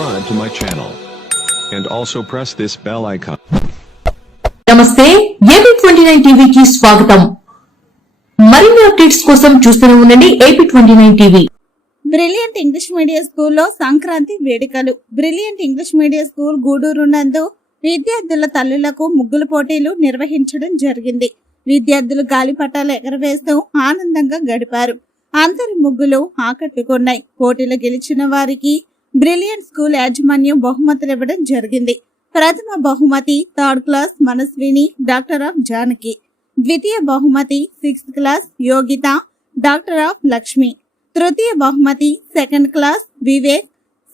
subscribe to my channel. And also press this bell icon. నమస్తే AP29 టీవీకి స్వాగతం. మరిన్ని అప్డేట్స్ కోసం చూస్తూనే ఉండండి AP29 TV. Brilliant English medium స్కూల్లో సంక్రాంతి వేడుకలు. Brilliant English medium school Gudur నందు విద్యార్థుల తల్లులకు ముగ్గుల పోటీలు నిర్వహించడం జరిగింది. విద్యార్థులు గాలిపటాలు ఎగరవేస్తూ ఆనందంగా గడిపారు. అందరి ముగ్గులు ఆకట్టుకున్నాయి. పోటీలు గెలిచిన వారికి బ్రిలియంట్ స్కూల్ యాజమాన్యం బహుమతులు ఇవ్వడం జరిగింది. ప్రథమ బహుమతి 3rd class Manaswini daughter of Janaki, ద్వితీయ బహుమతి 6th class Yogitha daughter of Lakshmi, తృతీయ బహుమతి 2nd class Vivek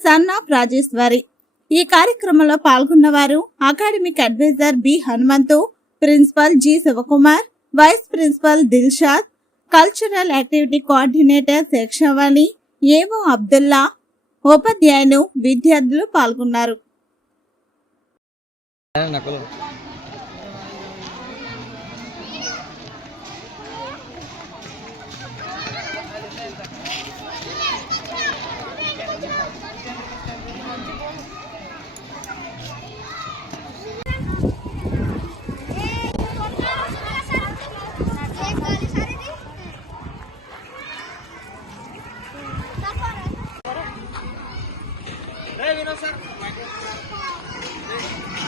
son of Rajeswari. ఈ కార్యక్రమంలో పాల్గొన్న వారు academic advisor B Hanumanthu, principal G Shivakumar, vice principal Dilshad, cultural activity coordinator Shekshavali, AO Abdullah, ఉపాధ్యాయులు, విద్యార్థులు పాల్గొన్నారు.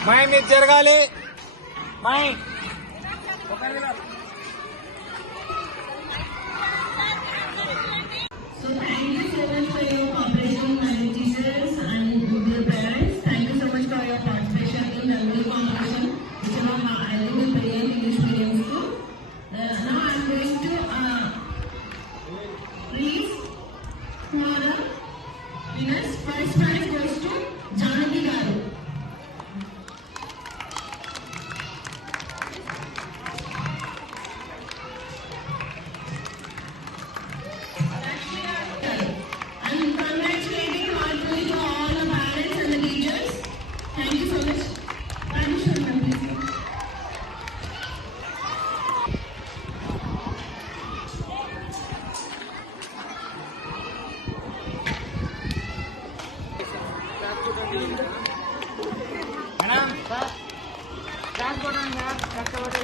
మై మీరు జరగాలి మై So thank you so much for your cooperation, my teachers and your parents. Thank you so much for your participation in the Rangoli competition, which is now held in Brilliant English Medium School. Now I am going to release for the winners. First prize goes to Janaki Garu. And congratulating heartily to all the parents and the teachers. Thank you so much. Thank you so much. Madam sir class కొట్టండి sir కష్టపడి